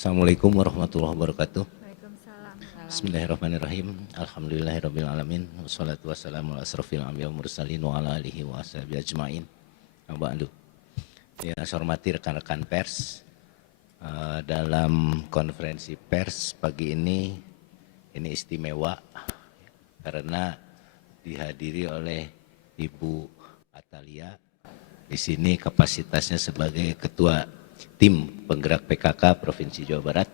Assalamualaikum warahmatullahi wabarakatuh. Waalaikumsalam. Bismillahirrahmanirrahim. Alhamdulillahirabbil alamin. Wassalatu wassalamu ala asrofil anbiya wal mursalin wa ala alihi wa ashabihi ajmain. Ba'du. Yang saya hormati rekan-rekan pers, dalam konferensi pers pagi ini istimewa karena dihadiri oleh Ibu Atalia. Di sini kapasitasnya sebagai ketua tim penggerak PKK Provinsi Jawa Barat.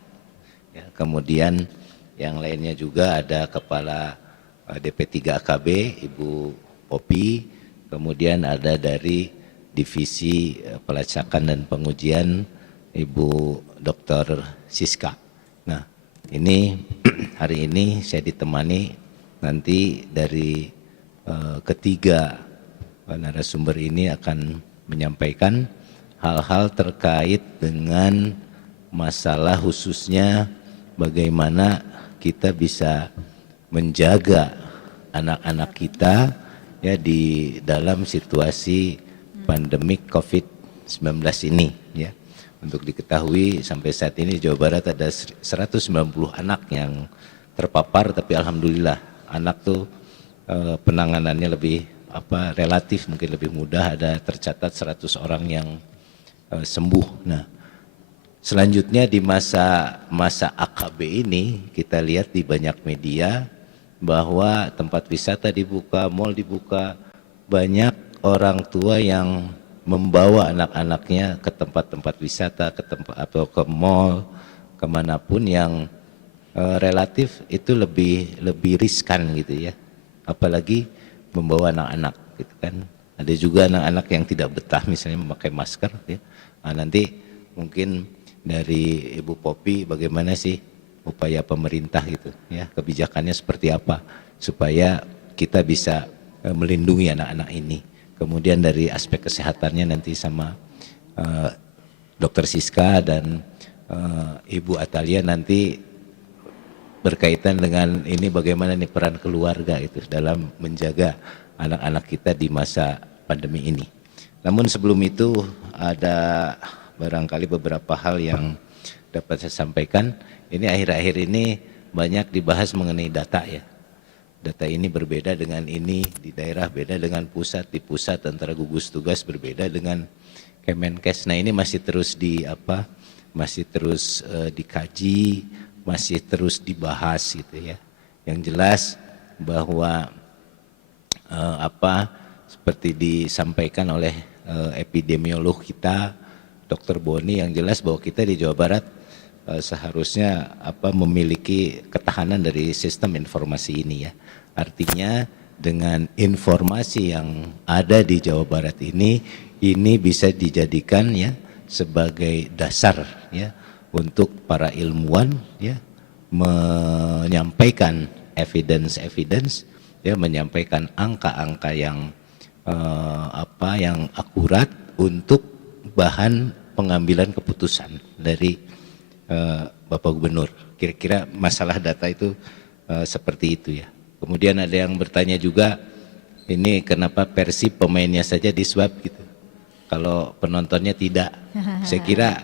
Ya, kemudian yang lainnya juga ada Kepala DP3 AKB Ibu Popi, kemudian ada dari Divisi Pelacakan dan Pengujian Ibu Dr. Siska. Nah, ini hari ini saya ditemani nanti dari ketiga narasumber ini akan menyampaikan hal-hal terkait dengan masalah khususnya bagaimana kita bisa menjaga anak-anak kita ya di dalam situasi pandemik COVID-19 ini ya. Untuk diketahui sampai saat ini Jawa Barat ada 190 anak yang terpapar, tapi alhamdulillah anak tuh penanganannya lebih relatif mungkin lebih mudah, ada tercatat 100 orang yang sembuh. Nah, selanjutnya di masa AKB ini kita lihat di banyak media bahwa tempat wisata dibuka, mal dibuka, banyak orang tua yang membawa anak-anaknya ke tempat-tempat wisata, ke tempat atau ke mal, kemanapun yang relatif itu lebih riskan gitu ya, apalagi membawa anak-anak gitu kan. Ada juga anak-anak yang tidak betah misalnya memakai masker ya. Nah, nanti mungkin dari Ibu Popi bagaimana sih upaya pemerintah gitu ya, kebijakannya seperti apa supaya kita bisa melindungi anak-anak ini. Kemudian dari aspek kesehatannya nanti sama Dr. Siska dan Ibu Atalia nanti berkaitan dengan ini bagaimana nih peran keluarga itu dalam menjaga anak-anak kita di masa pandemi ini. Namun sebelum itu ada barangkali beberapa hal yang dapat saya sampaikan. Ini akhir-akhir ini banyak dibahas mengenai data ya. Data ini berbeda dengan ini di daerah, beda dengan pusat, di pusat antara gugus tugas berbeda dengan Kemenkes. Nah, ini masih terus dikaji, masih terus dibahas gitu ya. Yang jelas bahwa seperti disampaikan oleh epidemiolog kita Dr. Boni, yang jelas bahwa kita di Jawa Barat seharusnya memiliki ketahanan dari sistem informasi ini ya. Artinya dengan informasi yang ada di Jawa Barat ini bisa dijadikan ya sebagai dasar ya untuk para ilmuwan ya menyampaikan evidence ya, menyampaikan angka-angka yang yang akurat untuk bahan pengambilan keputusan dari Bapak Gubernur. Kira-kira masalah data itu seperti itu ya. Kemudian ada yang bertanya juga, ini kenapa Persib pemainnya saja di swab gitu, kalau penontonnya tidak. Saya kira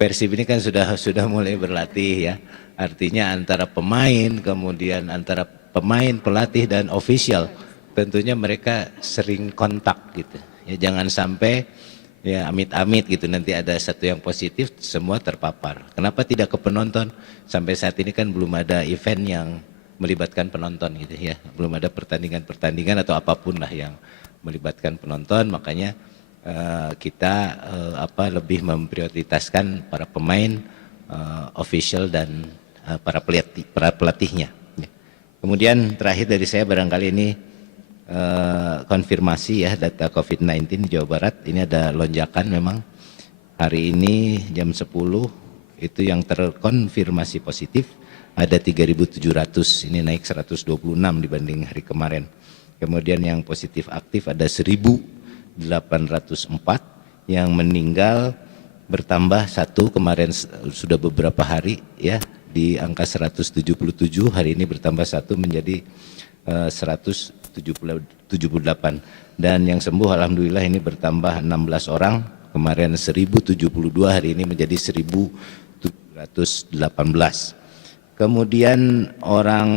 Persib ini kan sudah mulai berlatih ya. Artinya antara pemain, kemudian antara pemain, pelatih dan official, tentunya mereka sering kontak gitu. Ya, jangan sampai ya amit-amit gitu nanti ada satu yang positif semua terpapar. Kenapa tidak ke penonton? Sampai saat ini kan belum ada event yang melibatkan penonton gitu ya. Belum ada pertandingan atau apapun lah yang melibatkan penonton, makanya kita lebih memprioritaskan para pemain, official dan para pelatihnya. Kemudian terakhir dari saya barangkali ini konfirmasi ya data COVID-19 di Jawa Barat. Ini ada lonjakan memang. Hari ini jam 10 itu yang terkonfirmasi positif ada 3.700, ini naik 126 dibanding hari kemarin. Kemudian yang positif aktif ada 1.804, yang meninggal bertambah 1, kemarin sudah beberapa hari ya di angka 177, hari ini bertambah 1 menjadi 178, dan yang sembuh alhamdulillah ini bertambah 16 orang, kemarin 1072, hari ini menjadi 1078. Kemudian orang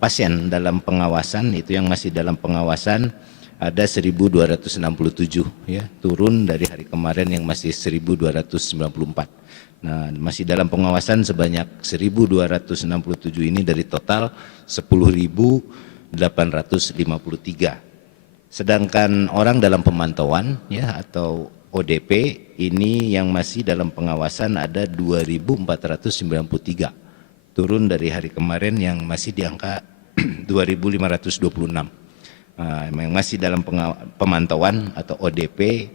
pasien dalam pengawasan itu yang masih dalam pengawasan ada 1.267 ya, turun dari hari kemarin yang masih 1.294. Nah, masih dalam pengawasan sebanyak 1.267 ini dari total 10.853. Sedangkan orang dalam pemantauan ya atau ODP ini yang masih dalam pengawasan ada 2.493, turun dari hari kemarin yang masih di angka 2.526. Yang masih dalam pemantauan atau ODP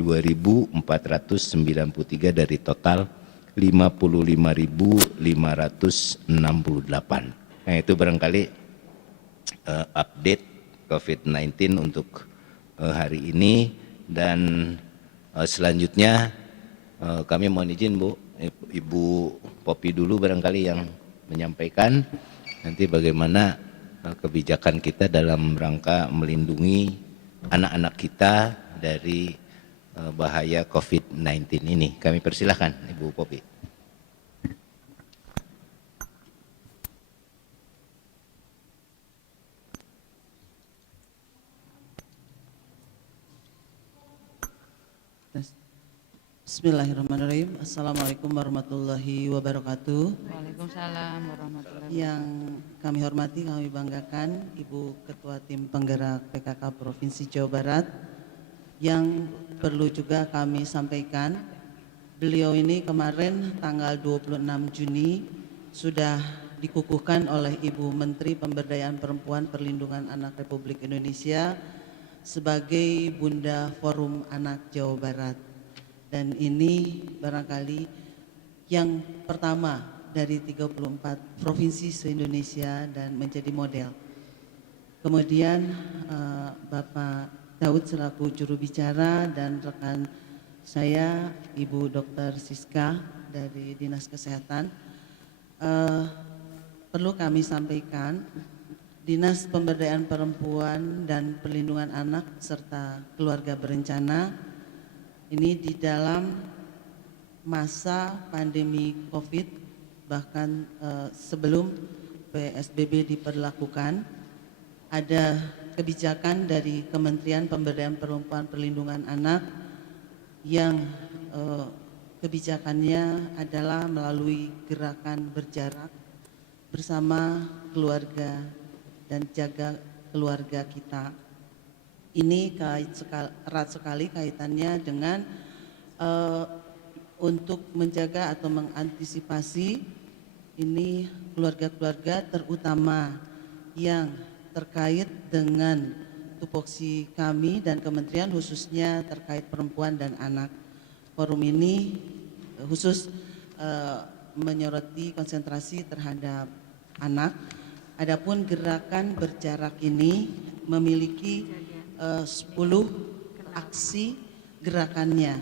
2.493 dari total 55.568. Nah, itu barangkali update COVID-19 untuk hari ini. Dan selanjutnya kami mohon izin Ibu Popi dulu barangkali yang menyampaikan nanti bagaimana kebijakan kita dalam rangka melindungi anak-anak kita dari bahaya COVID-19 ini. Kami persilahkan Ibu Popi. Bismillahirrahmanirrahim. Assalamualaikum warahmatullahi wabarakatuh. Waalaikumsalam warahmatullahi wabarakatuh. Yang kami hormati, kami banggakan Ibu Ketua Tim Penggerak PKK Provinsi Jawa Barat. Yang perlu juga kami sampaikan, beliau ini kemarin tanggal 26 Juni sudah dikukuhkan oleh Ibu Menteri Pemberdayaan Perempuan Perlindungan Anak Republik Indonesia sebagai Bunda Forum Anak Jawa Barat. Dan ini barangkali yang pertama dari 34 provinsi se-Indonesia dan menjadi model. Kemudian Bapak Daud selaku juru bicara dan rekan saya Ibu Dr. Siska dari Dinas Kesehatan, perlu kami sampaikan Dinas Pemberdayaan Perempuan dan Perlindungan Anak serta Keluarga Berencana ini di dalam masa pandemi COVID, bahkan sebelum PSBB diberlakukan, ada kebijakan dari Kementerian Pemberdayaan Perempuan Perlindungan Anak yang kebijakannya adalah melalui gerakan berjarak bersama keluarga dan jaga keluarga kita. Ini erat sekali kaitannya dengan untuk menjaga atau mengantisipasi ini keluarga-keluarga terutama yang terkait dengan tupoksi kami dan kementerian khususnya terkait perempuan dan anak. Forum ini khusus menyoroti konsentrasi terhadap anak. Adapun gerakan berjarak ini memiliki 10 aksi gerakannya,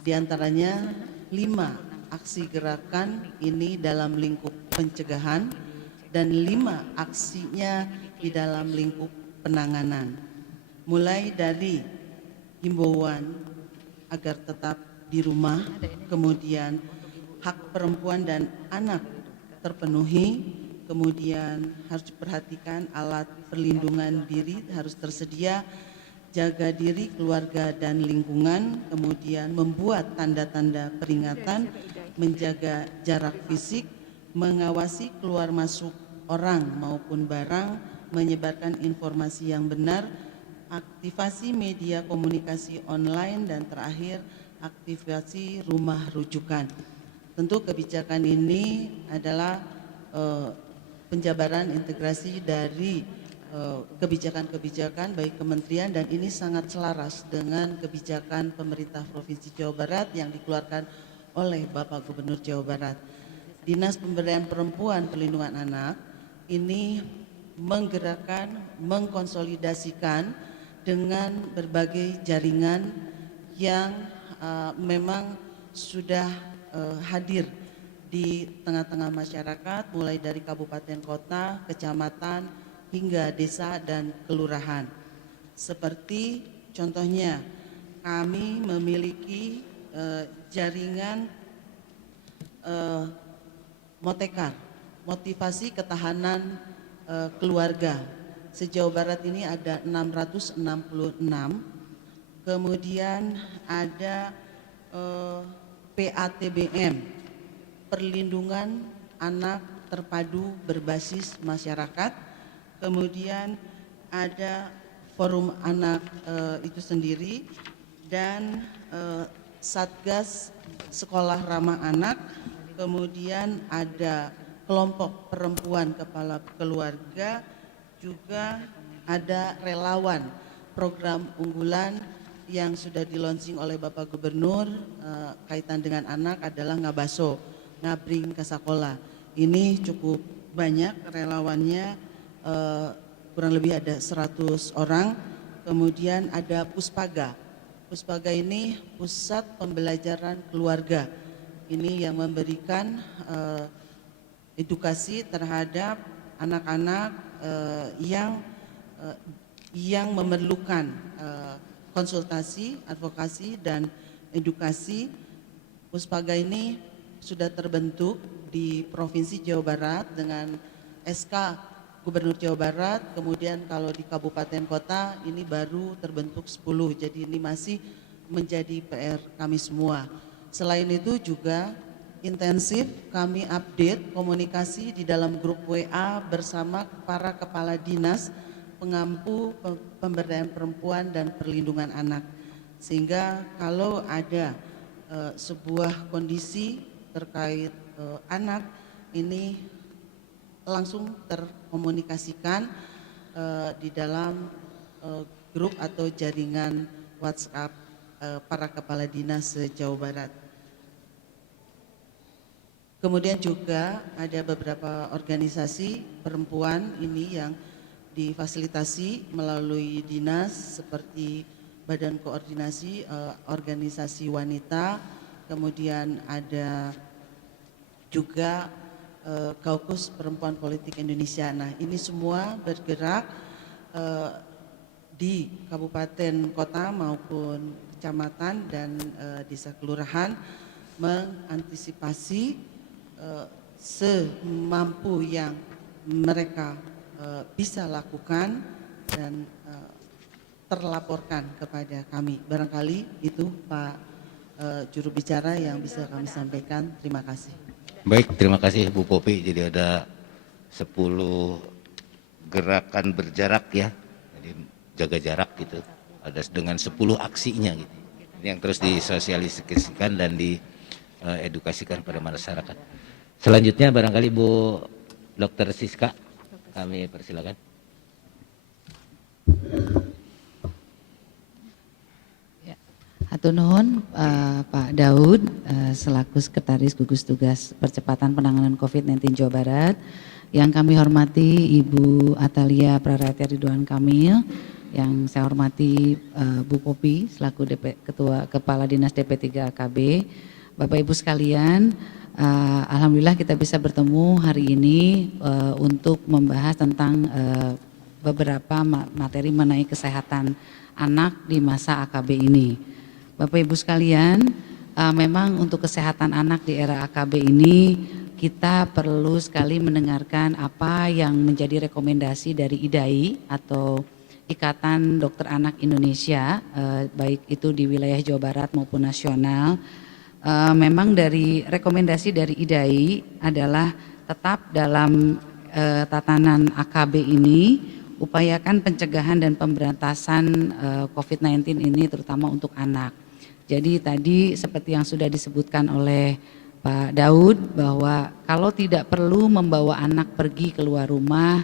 di antaranya 5 aksi gerakan ini dalam lingkup pencegahan dan 5 aksinya di dalam lingkup penanganan. Mulai dari himbauan agar tetap di rumah, kemudian hak perempuan dan anak terpenuhi, kemudian harus diperhatikan alat perlindungan diri harus tersedia, jaga diri, keluarga dan lingkungan, kemudian membuat tanda-tanda peringatan, menjaga jarak fisik, mengawasi keluar masuk orang maupun barang, menyebarkan informasi yang benar, aktivasi media komunikasi online, dan terakhir aktivasi rumah rujukan. Tentu kebijakan ini adalah penjabaran integrasi dari kebijakan-kebijakan baik kementerian, dan ini sangat selaras dengan kebijakan pemerintah Provinsi Jawa Barat yang dikeluarkan oleh Bapak Gubernur Jawa Barat. Dinas Pemberdayaan Perempuan Perlindungan Anak ini menggerakkan, mengkonsolidasikan dengan berbagai jaringan yang memang sudah hadir di tengah-tengah masyarakat, mulai dari kabupaten kota, kecamatan, hingga desa dan kelurahan. Seperti contohnya, kami memiliki jaringan eh, Motekar, motivasi ketahanan keluarga. Se-Jawa Barat ini ada 666, kemudian ada PATBM, perlindungan anak terpadu berbasis masyarakat, kemudian ada forum anak itu sendiri, dan Satgas Sekolah Ramah Anak, kemudian ada kelompok perempuan kepala keluarga, juga ada relawan program unggulan yang sudah di-launching oleh Bapak Gubernur kaitan dengan anak adalah Ngabaso, Ngabring ke Sakola. Ini cukup banyak relawannya, kurang lebih ada 100 orang. Kemudian ada Puspaga. Puspaga ini Pusat Pembelajaran Keluarga. Ini yang memberikan edukasi terhadap anak-anak yang memerlukan konsultasi, advokasi, dan edukasi. Puspaga ini sudah terbentuk di Provinsi Jawa Barat dengan SK Gubernur Jawa Barat, kemudian kalau di kabupaten kota ini baru terbentuk 10, jadi ini masih menjadi PR kami semua. Selain itu juga intensif kami update komunikasi di dalam grup WA bersama para kepala dinas pengampu pemberdayaan perempuan dan perlindungan anak, sehingga kalau ada sebuah kondisi terkait anak ini langsung terkomunikasikan di dalam grup atau jaringan WhatsApp para kepala dinas se-Jawa Barat. Kemudian juga ada beberapa organisasi perempuan ini yang difasilitasi melalui dinas seperti Badan Koordinasi Organisasi Wanita, kemudian ada juga Kaukus Perempuan Politik Indonesia. Nah, ini semua bergerak di kabupaten kota maupun kecamatan dan desa kelurahan mengantisipasi semampu yang mereka bisa lakukan dan terlaporkan kepada kami. Barangkali itu Pak juru bicara yang bisa kami sampaikan. Terima kasih. Baik, terima kasih Bu Popi. Jadi ada 10 gerakan berjarak ya, jadi jaga jarak gitu. Ada dengan 10 aksinya gitu. Ini yang terus disosialisasikan dan diedukasikan pada masyarakat. Selanjutnya barangkali Bu Dr. Siska, kami persilakan. Hatur nuhun Pak Daud selaku Sekretaris Gugus Tugas Percepatan Penanganan COVID-19 Jawa Barat. Yang kami hormati Ibu Atalia Praratia Ridwan Kamil, yang saya hormati Bu Popi selaku Ketua Kepala Dinas DP3 AKB, Bapak Ibu sekalian. Alhamdulillah kita bisa bertemu hari ini untuk membahas tentang beberapa materi mengenai kesehatan anak di masa AKB ini. Bapak Ibu sekalian, memang untuk kesehatan anak di era AKB ini kita perlu sekali mendengarkan apa yang menjadi rekomendasi dari IDAI atau Ikatan Dokter Anak Indonesia, baik itu di wilayah Jawa Barat maupun nasional. Memang dari rekomendasi dari IDAI adalah tetap dalam tatanan AKB ini upayakan pencegahan dan pemberantasan COVID-19 ini terutama untuk anak. Jadi tadi seperti yang sudah disebutkan oleh Pak Daud bahwa kalau tidak perlu membawa anak pergi keluar rumah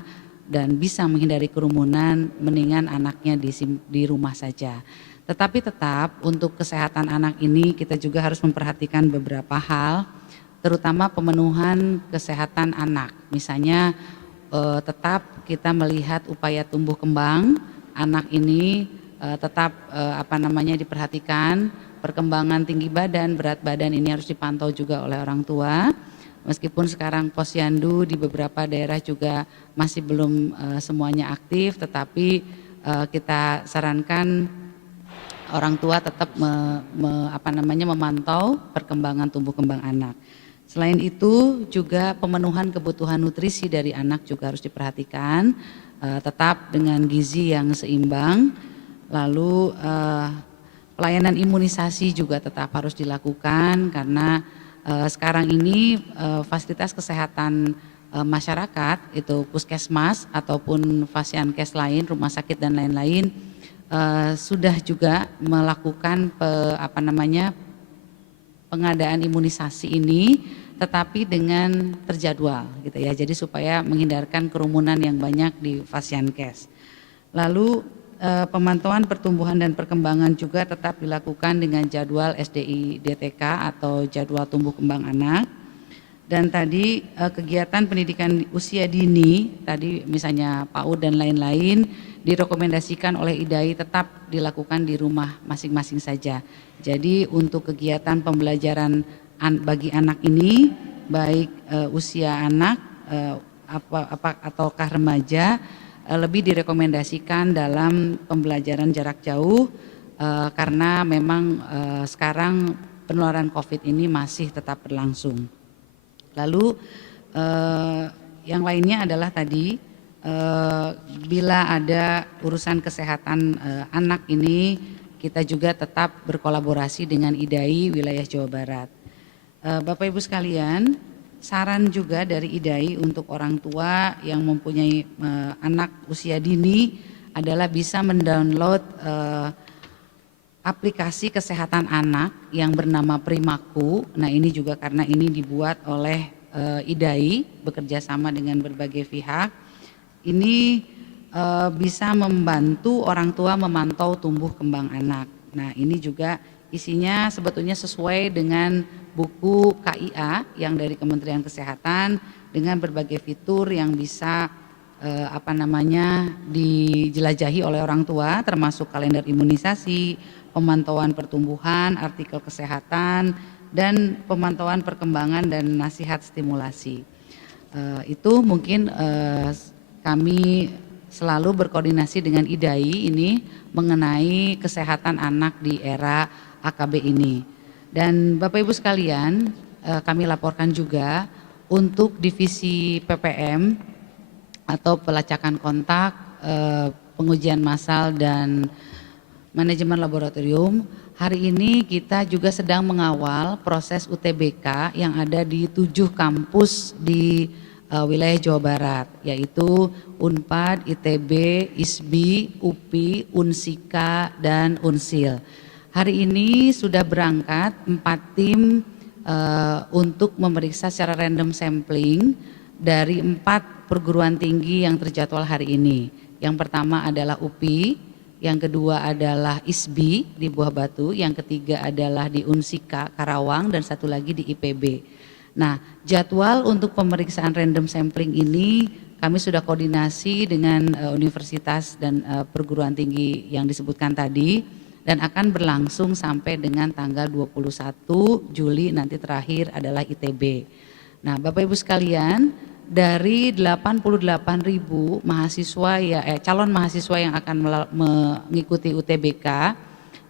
dan bisa menghindari kerumunan, mendingan anaknya di rumah saja. Tetapi tetap untuk kesehatan anak ini kita juga harus memperhatikan beberapa hal, terutama pemenuhan kesehatan anak. Misalnya tetap kita melihat upaya tumbuh kembang anak ini tetap diperhatikan, perkembangan tinggi badan, berat badan ini harus dipantau juga oleh orang tua. Meskipun sekarang posyandu di beberapa daerah juga masih belum semuanya aktif, tetapi kita sarankan orang tua tetap memantau perkembangan tumbuh kembang anak. Selain itu juga pemenuhan kebutuhan nutrisi dari anak juga harus diperhatikan, tetap dengan gizi yang seimbang. Lalu pelayanan imunisasi juga tetap harus dilakukan karena sekarang ini fasilitas kesehatan masyarakat itu puskesmas ataupun fasiankes lain, rumah sakit dan lain-lain sudah juga melakukan pengadaan imunisasi ini, tetapi dengan terjadwal gitu ya. Jadi supaya menghindarkan kerumunan yang banyak di fasiankes. Lalu pemantauan pertumbuhan dan perkembangan juga tetap dilakukan dengan jadwal SDI DTK atau jadwal tumbuh kembang anak. Dan tadi kegiatan pendidikan usia dini, tadi misalnya PAUD dan lain-lain direkomendasikan oleh IDAI tetap dilakukan di rumah masing-masing saja. Jadi untuk kegiatan pembelajaran bagi anak ini, baik usia anak ataukah remaja, lebih direkomendasikan dalam pembelajaran jarak jauh karena memang sekarang penularan COVID ini masih tetap berlangsung. Lalu yang lainnya adalah tadi bila ada urusan kesehatan anak ini kita juga tetap berkolaborasi dengan IDAI wilayah Jawa Barat. Bapak Ibu sekalian, saran juga dari IDAI untuk orang tua yang mempunyai anak usia dini adalah bisa mendownload aplikasi kesehatan anak yang bernama Primaku. Nah ini juga karena ini dibuat oleh IDAI bekerja sama dengan berbagai pihak. Ini bisa membantu orang tua memantau tumbuh kembang anak. Nah ini juga isinya sebetulnya sesuai dengan buku KIA yang dari Kementerian Kesehatan dengan berbagai fitur yang bisa dijelajahi oleh orang tua, termasuk kalender imunisasi, pemantauan pertumbuhan, artikel kesehatan, dan pemantauan perkembangan dan nasihat stimulasi. Itu mungkin kami selalu berkoordinasi dengan IDAI ini mengenai kesehatan anak di era AKB ini. Dan Bapak Ibu sekalian, kami laporkan juga untuk divisi PPM atau pelacakan kontak, pengujian massal dan manajemen laboratorium. Hari ini kita juga sedang mengawal proses UTBK yang ada di 7 kampus di wilayah Jawa Barat, yaitu UNPAD, ITB, ISBI, UPI, Unsika, dan Unsil. Hari ini sudah berangkat 4 tim untuk memeriksa secara random sampling dari 4 perguruan tinggi yang terjadwal hari ini. Yang pertama adalah UPI, yang kedua adalah ISBI di Buah Batu, yang ketiga adalah di Unsika Karawang, dan satu lagi di IPB. Nah, jadwal untuk pemeriksaan random sampling ini kami sudah koordinasi dengan universitas dan perguruan tinggi yang disebutkan tadi dan akan berlangsung sampai dengan tanggal 21 Juli nanti terakhir adalah ITB. Nah, Bapak Ibu sekalian, dari 88.000 mahasiswa calon mahasiswa yang akan mengikuti UTBK,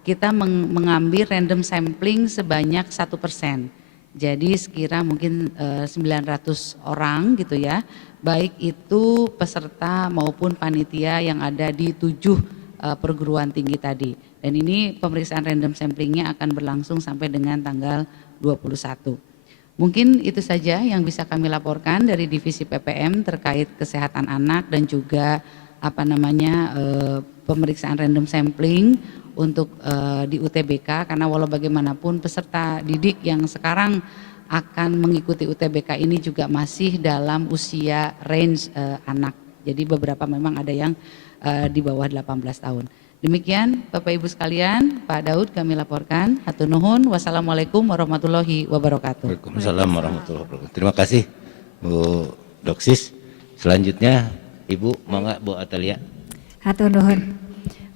kita mengambil random sampling sebanyak 1%. Jadi sekira mungkin 900 orang gitu ya, baik itu peserta maupun panitia yang ada di 7 perguruan tinggi tadi. Dan ini pemeriksaan random samplingnya akan berlangsung sampai dengan tanggal 21. Mungkin itu saja yang bisa kami laporkan dari divisi PPM terkait kesehatan anak dan juga pemeriksaan random sampling untuk di UTBK, karena walau bagaimanapun peserta didik yang sekarang akan mengikuti UTBK ini juga masih dalam usia range anak. Jadi beberapa memang ada yang di bawah 18 tahun. Demikian Bapak Ibu sekalian, Pak Daud kami laporkan. Hatur nuhun, wassalamualaikum warahmatullahi wabarakatuh. Waalaikumsalam warahmatullahi wabarakatuh. Terima kasih Bu Doksis. Selanjutnya Ibu, mangga Bu Atalia. Hatur nuhun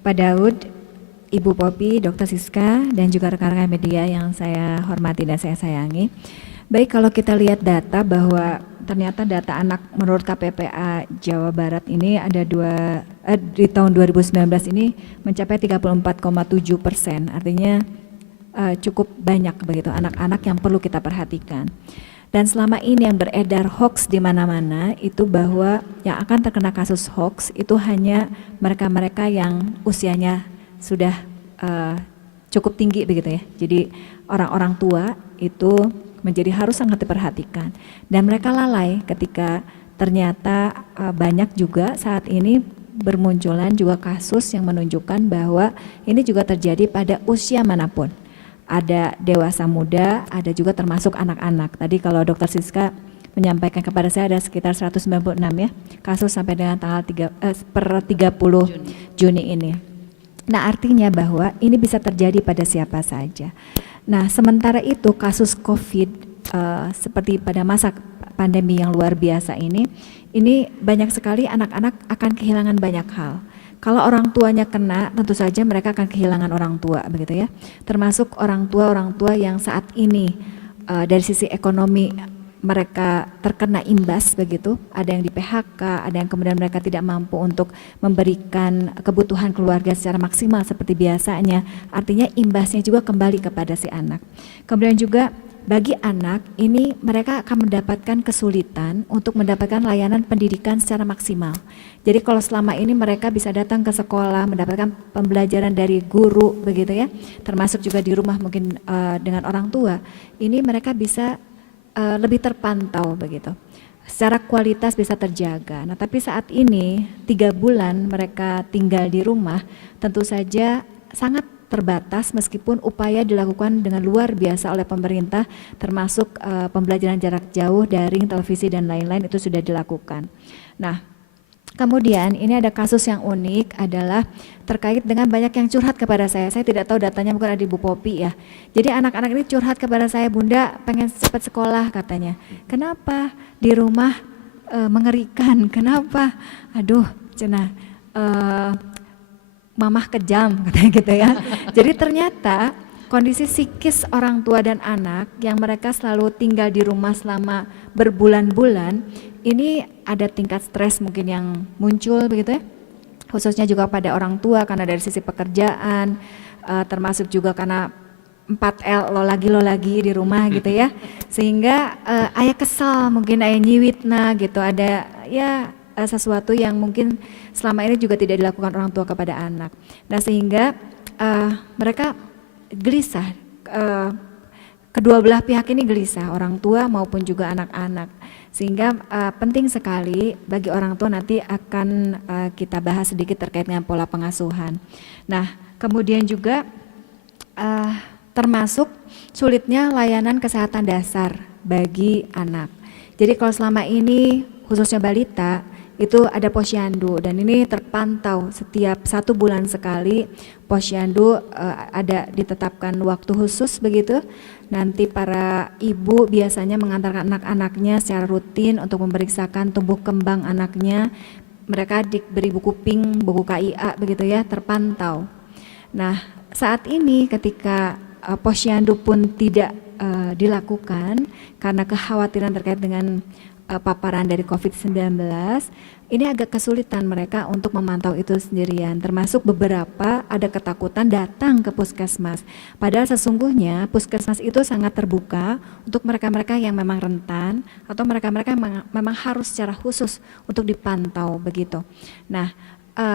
Pak Daud, Ibu Popi, Dr. Siska, dan juga rekan-rekan media yang saya hormati dan saya sayangi. Baik, kalau kita lihat data bahwa ternyata data anak menurut KPPA Jawa Barat ini ada di tahun 2019 ini mencapai 34,7%, artinya cukup banyak begitu anak-anak yang perlu kita perhatikan. Dan selama ini yang beredar hoax di mana-mana itu bahwa yang akan terkena kasus hoax itu hanya mereka-mereka yang usianya sudah cukup tinggi begitu ya. Jadi orang-orang tua itu menjadi harus sangat diperhatikan. Dan mereka lalai ketika ternyata banyak juga saat ini bermunculan juga kasus yang menunjukkan bahwa ini juga terjadi pada usia manapun. Ada dewasa muda, ada juga termasuk anak-anak. Tadi kalau Dr. Siska menyampaikan kepada saya ada sekitar 196 ya kasus sampai dengan tanggal 30 Juni ini. Nah, artinya bahwa ini bisa terjadi pada siapa saja. Nah, sementara itu kasus COVID seperti pada masa pandemi yang luar biasa ini banyak sekali anak-anak akan kehilangan banyak hal. Kalau orang tuanya kena, tentu saja mereka akan kehilangan orang tua, begitu ya. Termasuk orang tua yang saat ini dari sisi ekonomi mereka terkena imbas, begitu. Ada yang di PHK, ada yang kemudian mereka tidak mampu untuk memberikan kebutuhan keluarga secara maksimal seperti biasanya. Artinya imbasnya juga kembali kepada si anak. Kemudian juga bagi anak ini mereka akan mendapatkan kesulitan untuk mendapatkan layanan pendidikan secara maksimal. Jadi kalau selama ini mereka bisa datang ke sekolah, mendapatkan pembelajaran dari guru begitu ya, termasuk juga di rumah mungkin dengan orang tua, ini mereka bisa lebih terpantau begitu. Secara kualitas bisa terjaga. Nah, tapi saat ini 3 bulan mereka tinggal di rumah, tentu saja sangat terbatas meskipun upaya dilakukan dengan luar biasa oleh pemerintah termasuk pembelajaran jarak jauh, daring, televisi dan lain-lain itu sudah dilakukan. Nah, kemudian ini ada kasus yang unik adalah terkait dengan banyak yang curhat kepada saya. Saya tidak tahu datanya, mungkin ada Ibu Popi ya. Jadi anak-anak ini curhat kepada saya, Bunda pengen cepat sekolah katanya. Kenapa? Di rumah mengerikan. Kenapa? Aduh, cenah. Mamah kejam katanya gitu ya. Jadi ternyata kondisi psikis orang tua dan anak yang mereka selalu tinggal di rumah selama berbulan-bulan ini ada tingkat stres mungkin yang muncul begitu ya. Khususnya juga pada orang tua karena dari sisi pekerjaan, termasuk juga karena 4L lo lagi di rumah gitu ya. Sehingga ayah kesal, mungkin ayah nyiwitna gitu, ada ya sesuatu yang mungkin selama ini juga tidak dilakukan orang tua kepada anak. Nah, sehingga mereka gelisah, kedua belah pihak ini gelisah, orang tua maupun juga anak-anak. Sehingga penting sekali bagi orang tua, nanti akan kita bahas sedikit terkait dengan pola pengasuhan. Nah, kemudian juga termasuk sulitnya layanan kesehatan dasar bagi anak. Jadi kalau selama ini khususnya balita itu ada posyandu dan ini terpantau setiap 1 bulan sekali posyandu ada ditetapkan waktu khusus begitu. Nanti para ibu biasanya mengantarkan anak-anaknya secara rutin untuk memeriksakan tumbuh kembang anaknya. Mereka diberi buku pink, buku KIA begitu ya, terpantau. Nah, saat ini ketika posyandu pun tidak dilakukan karena kekhawatiran terkait dengan paparan dari COVID-19, ini agak kesulitan mereka untuk memantau itu sendirian, termasuk beberapa ada ketakutan datang ke puskesmas. Padahal sesungguhnya puskesmas itu sangat terbuka untuk mereka-mereka yang memang rentan atau mereka-mereka yang memang harus secara khusus untuk dipantau begitu. Nah,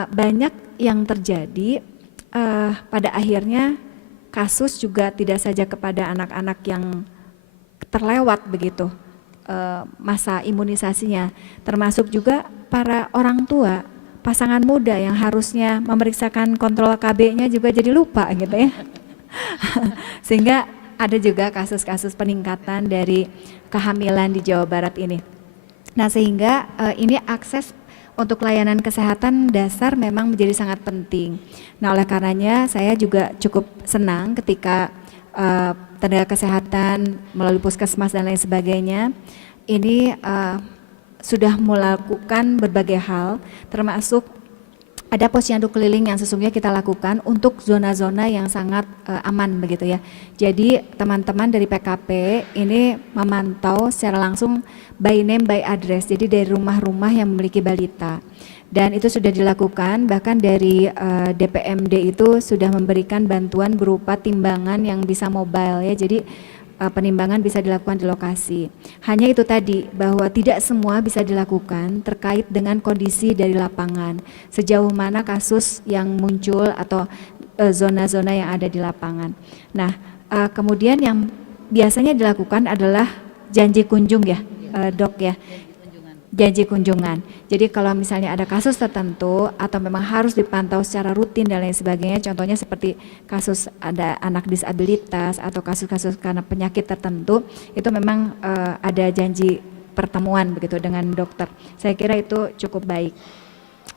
banyak yang terjadi pada akhirnya kasus juga tidak saja kepada anak-anak yang terlewat begitu masa imunisasinya, termasuk juga para orang tua, pasangan muda yang harusnya memeriksakan kontrol KB-nya juga jadi lupa gitu ya. Sehingga ada juga kasus-kasus peningkatan dari kehamilan di Jawa Barat ini. Nah, sehingga ini akses untuk layanan kesehatan dasar memang menjadi sangat penting. Nah, oleh karenanya saya juga cukup senang ketika tenaga kesehatan melalui puskesmas dan lain sebagainya ini sudah melakukan berbagai hal, termasuk ada posyandu keliling yang sesungguhnya kita lakukan untuk zona-zona yang sangat aman begitu ya. Jadi teman-teman dari PKP ini memantau secara langsung by name by address, jadi dari rumah-rumah yang memiliki balita. Dan itu sudah dilakukan, bahkan dari DPMD itu sudah memberikan bantuan berupa timbangan yang bisa mobile ya. Jadi penimbangan bisa dilakukan di lokasi. Hanya itu tadi, bahwa tidak semua bisa dilakukan terkait dengan kondisi dari lapangan, sejauh mana kasus yang muncul atau zona-zona yang ada di lapangan. Nah, kemudian yang biasanya dilakukan adalah janji kunjung ya, Dok ya. Janji kunjungan. Jadi kalau misalnya ada kasus tertentu atau memang harus dipantau secara rutin dan lain sebagainya, contohnya seperti kasus ada anak disabilitas atau kasus-kasus karena penyakit tertentu, itu memang ada janji pertemuan begitu dengan dokter. Saya kira itu cukup baik.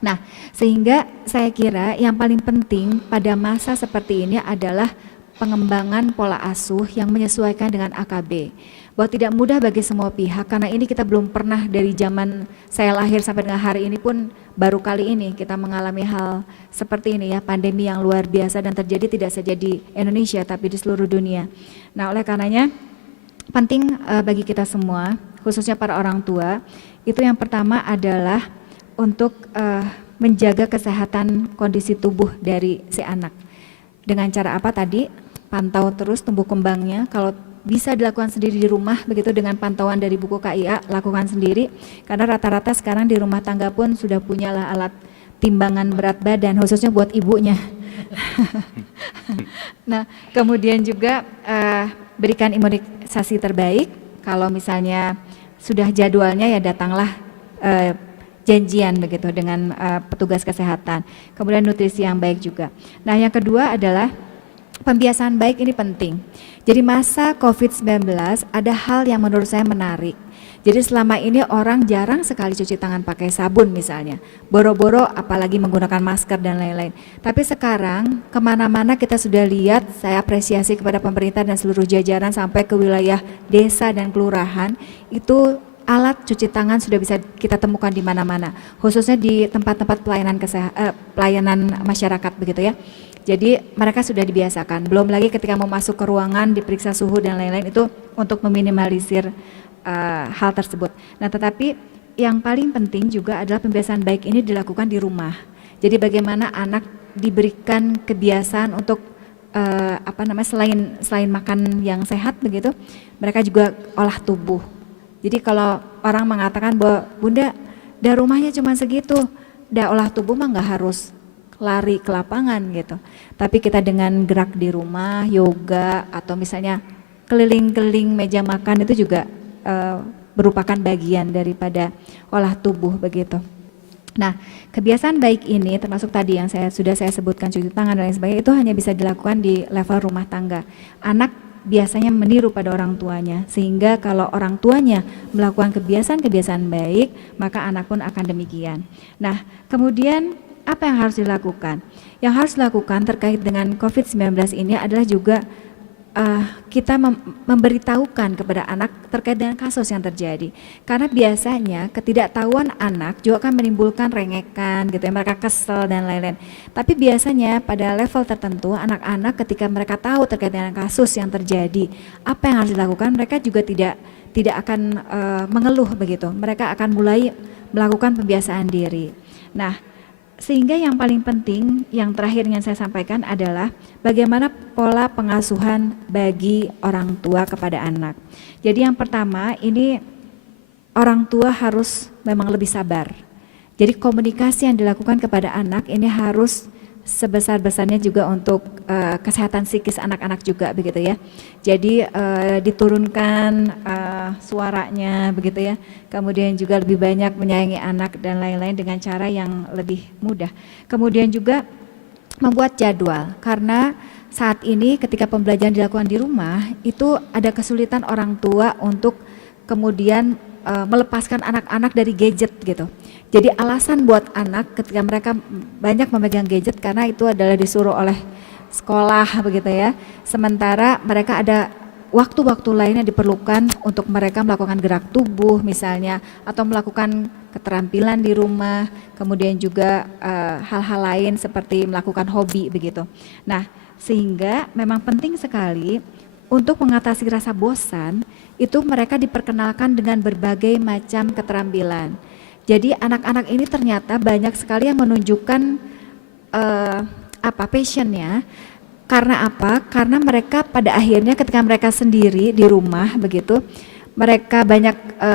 Nah, sehingga saya kira yang paling penting pada masa seperti ini adalah pengembangan pola asuh yang menyesuaikan dengan AKB. Bahwa tidak mudah bagi semua pihak, karena ini kita belum pernah dari zaman saya lahir sampai dengan hari ini pun baru kali ini kita mengalami hal seperti ini ya, pandemi yang luar biasa dan terjadi tidak saja di Indonesia tapi di seluruh dunia. Nah, oleh karenanya penting bagi kita semua, khususnya para orang tua, itu yang pertama adalah untuk menjaga kesehatan kondisi tubuh dari si anak. Dengan cara apa tadi? Pantau terus tumbuh kembangnya. Kalau bisa dilakukan sendiri di rumah begitu dengan pantauan dari buku KIA, lakukan sendiri, karena rata-rata sekarang di rumah tangga pun sudah punyalah alat timbangan berat badan khususnya buat ibunya. Nah, kemudian juga berikan imunisasi terbaik. Kalau misalnya sudah jadwalnya ya datanglah janjian begitu dengan petugas kesehatan. Kemudian nutrisi yang baik juga. Nah, yang kedua adalah pembiasaan baik, ini penting. Jadi masa COVID-19 ada hal yang menurut saya menarik. Jadi selama ini orang jarang sekali cuci tangan pakai sabun misalnya. Boro-boro apalagi menggunakan masker dan lain-lain. Tapi sekarang kemana-mana kita sudah lihat, saya apresiasi kepada pemerintah dan seluruh jajaran sampai ke wilayah desa dan kelurahan, itu alat cuci tangan sudah bisa kita temukan di mana-mana. Khususnya di tempat-tempat pelayanan masyarakat begitu ya. Jadi mereka sudah dibiasakan, belum lagi ketika mau masuk ke ruangan diperiksa suhu dan lain-lain, itu untuk meminimalisir hal tersebut. Nah, tetapi yang paling penting juga adalah pembiasaan baik ini dilakukan di rumah. Jadi bagaimana anak diberikan kebiasaan untuk selain makan yang sehat begitu, mereka juga olah tubuh. Jadi kalau orang mengatakan bahwa Bunda, dah rumahnya cuma segitu, dah olah tubuh mah nggak harus lari ke lapangan gitu. Tapi kita dengan gerak di rumah, yoga atau misalnya keliling-keliling meja makan itu juga merupakan bagian daripada olah tubuh begitu. Nah, kebiasaan baik ini termasuk tadi yang sudah saya sebutkan, cuci tangan dan lain sebagainya, itu hanya bisa dilakukan di level rumah tangga. Anak biasanya meniru pada orang tuanya, sehingga kalau orang tuanya melakukan kebiasaan-kebiasaan baik, maka anak pun akan demikian. Nah, kemudian apa yang harus dilakukan? Yang harus dilakukan terkait dengan COVID-19 ini adalah juga kita memberitahukan kepada anak terkait dengan kasus yang terjadi. Karena biasanya ketidaktahuan anak juga akan menimbulkan rengekan gitu ya, mereka kesel dan lain-lain. Tapi biasanya pada level tertentu anak-anak ketika mereka tahu terkait dengan kasus yang terjadi, apa yang harus dilakukan, mereka juga tidak akan mengeluh begitu. Mereka akan mulai melakukan pembiasaan diri. Nah, sehingga yang paling penting, yang terakhir yang saya sampaikan adalah bagaimana pola pengasuhan bagi orang tua kepada anak. Jadi yang pertama ini orang tua harus memang lebih sabar. Jadi komunikasi yang dilakukan kepada anak ini harus sebesar-besarnya juga untuk kesehatan psikis anak-anak juga begitu ya. Jadi diturunkan suaranya begitu ya. Kemudian juga lebih banyak menyayangi anak dan lain-lain dengan cara yang lebih mudah. Kemudian juga membuat jadwal, karena saat ini ketika pembelajaran dilakukan di rumah itu ada kesulitan orang tua untuk kemudian melepaskan anak-anak dari gadget gitu. Jadi alasan buat anak ketika mereka banyak memegang gadget karena itu adalah disuruh oleh sekolah begitu ya. Sementara mereka ada waktu-waktu lain yang diperlukan untuk mereka melakukan gerak tubuh misalnya, atau melakukan keterampilan di rumah, kemudian juga hal-hal lain seperti melakukan hobi begitu. Nah, sehingga memang penting sekali untuk mengatasi rasa bosan, itu mereka diperkenalkan dengan berbagai macam keterampilan. Jadi anak-anak ini ternyata banyak sekali yang menunjukkan passionnya Karena apa? Karena mereka pada akhirnya ketika mereka sendiri di rumah begitu, mereka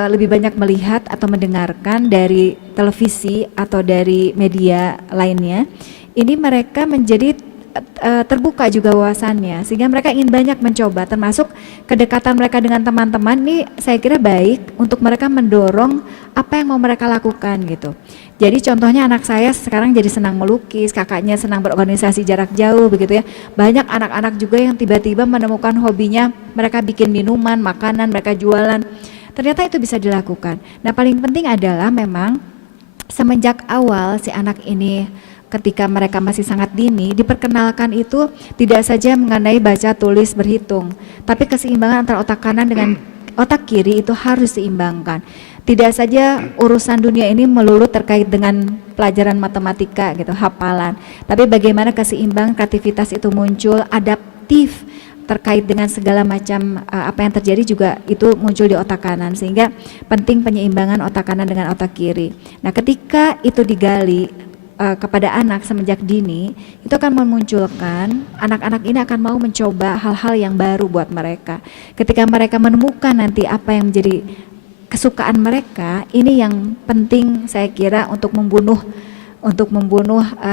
lebih banyak melihat atau mendengarkan dari televisi atau dari media lainnya. Ini mereka menjadi terbuka juga wawasannya, sehingga mereka ingin banyak mencoba, termasuk kedekatan mereka dengan teman-teman. Ini saya kira baik untuk mereka mendorong apa yang mau mereka lakukan gitu. Jadi contohnya anak saya sekarang jadi senang melukis, kakaknya senang berorganisasi jarak jauh begitu ya. Banyak anak-anak juga yang tiba-tiba menemukan hobinya, mereka bikin minuman, makanan, mereka jualan. Ternyata itu bisa dilakukan. Nah, paling penting adalah memang semenjak awal si anak ini ketika mereka masih sangat dini diperkenalkan itu tidak saja mengenai baca, tulis, berhitung, tapi keseimbangan antara otak kanan dengan otak kiri itu harus diimbangkan. Tidak saja urusan dunia ini melulu terkait dengan pelajaran matematika gitu, hafalan, tapi bagaimana keseimbangan kreativitas itu muncul, adaptif terkait dengan segala macam apa yang terjadi juga itu muncul di otak kanan, sehingga penting penyeimbangan otak kanan dengan otak kiri. Nah, ketika itu digali kepada anak semenjak dini, itu akan memunculkan anak-anak ini akan mau mencoba hal-hal yang baru buat mereka. Ketika mereka menemukan nanti apa yang menjadi kesukaan mereka, ini yang penting saya kira untuk membunuh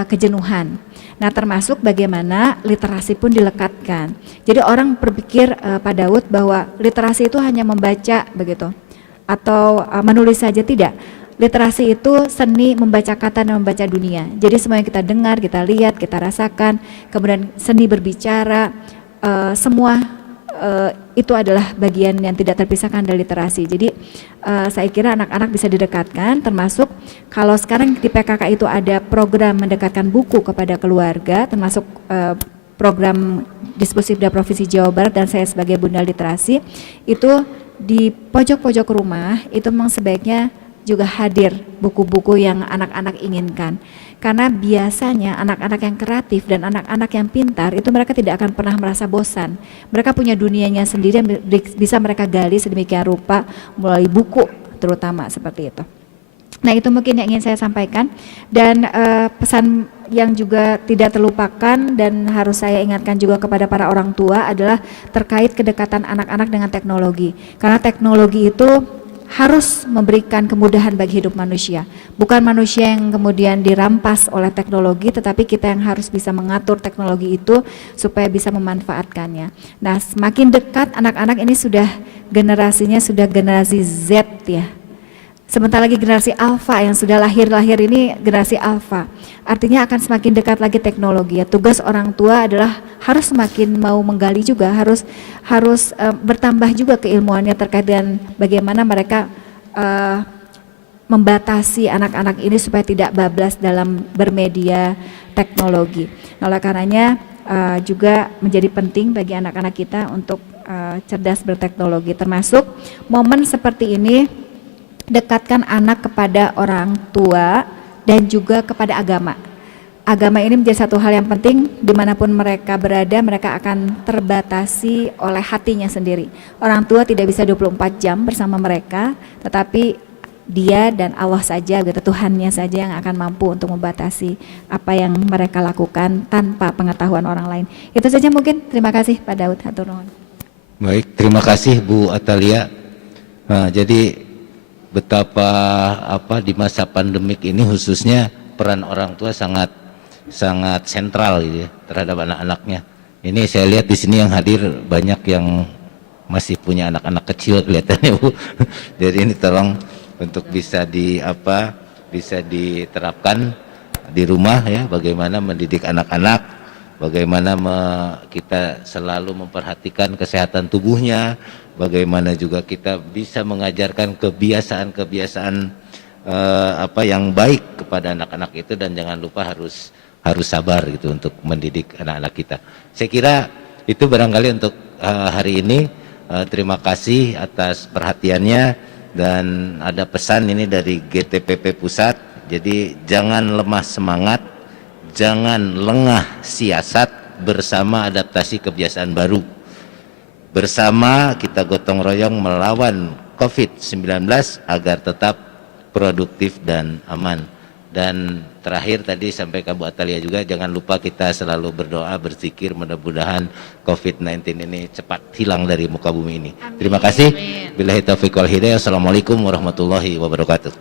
kejenuhan. Nah, termasuk bagaimana literasi pun dilekatkan. Jadi orang berpikir Pak Daud bahwa literasi itu hanya membaca begitu atau menulis saja, tidak. Literasi itu seni membaca kata dan membaca dunia. Jadi semua yang kita dengar, kita lihat, kita rasakan, kemudian seni berbicara, semua itu adalah bagian yang tidak terpisahkan dari literasi. Jadi saya kira anak-anak bisa didekatkan, termasuk kalau sekarang di PKK itu ada program mendekatkan buku kepada keluarga, termasuk program Disposibda Provinsi Jawa Barat dan saya sebagai Bunda Literasi, itu di pojok-pojok rumah itu memang sebaiknya juga hadir buku-buku yang anak-anak inginkan. Karena biasanya anak-anak yang kreatif dan anak-anak yang pintar itu mereka tidak akan pernah merasa bosan. Mereka punya dunianya sendiri yang bisa mereka gali sedemikian rupa melalui buku terutama seperti itu. Nah, itu mungkin yang ingin saya sampaikan, dan pesan yang juga tidak terlupakan dan harus saya ingatkan juga kepada para orang tua adalah terkait kedekatan anak-anak dengan teknologi. Karena teknologi itu harus memberikan kemudahan bagi hidup manusia. Bukan manusia yang kemudian dirampas oleh teknologi, tetapi kita yang harus bisa mengatur teknologi itu supaya bisa memanfaatkannya. Nah, semakin dekat anak-anak ini generasinya sudah generasi Z ya. Sebentar lagi generasi alfa yang sudah lahir ini generasi alfa. Artinya akan semakin dekat lagi teknologi ya. Tugas orang tua adalah harus semakin mau menggali juga, harus bertambah juga keilmuannya terkait dengan bagaimana mereka membatasi anak-anak ini supaya tidak bablas dalam bermedia teknologi. Nah, oleh karenanya juga menjadi penting bagi anak-anak kita untuk cerdas berteknologi, termasuk momen seperti ini. Dekatkan anak kepada orang tua dan juga kepada agama. Agama ini menjadi satu hal yang penting, dimanapun mereka berada mereka akan terbatasi oleh hatinya sendiri. Orang tua tidak bisa 24 jam bersama mereka, tetapi dia dan Allah saja, gitu, Tuhannya saja yang akan mampu untuk membatasi apa yang mereka lakukan tanpa pengetahuan orang lain. Itu saja mungkin, terima kasih Pak Daud. Hatur nuhun. Baik, terima kasih Bu Atalia. Nah, jadi betapa di masa pandemik ini khususnya peran orang tua sangat sentral gitu ya, terhadap anak-anaknya. Ini saya lihat di sini yang hadir banyak yang masih punya anak-anak kecil kelihatannya Bu. Jadi ini tolong untuk bisa diterapkan di rumah ya, bagaimana mendidik anak-anak, bagaimana kita selalu memperhatikan kesehatan tubuhnya, bagaimana juga kita bisa mengajarkan kebiasaan-kebiasaan yang baik kepada anak-anak itu, dan jangan lupa harus sabar gitu untuk mendidik anak-anak kita. Saya kira itu barangkali untuk hari ini. Terima kasih atas perhatiannya, dan ada pesan ini dari GTPP Pusat. Jadi jangan lemah semangat, jangan lengah siasat, bersama adaptasi kebiasaan baru. Bersama kita gotong royong melawan COVID-19 agar tetap produktif dan aman. Dan terakhir tadi sampai ke Bu Atalia juga, jangan lupa kita selalu berdoa, berzikir, mudah-mudahan COVID-19 ini cepat hilang dari muka bumi ini. Terima kasih. Billahi taufiq wal hidayah. Assalamualaikum warahmatullahi wabarakatuh.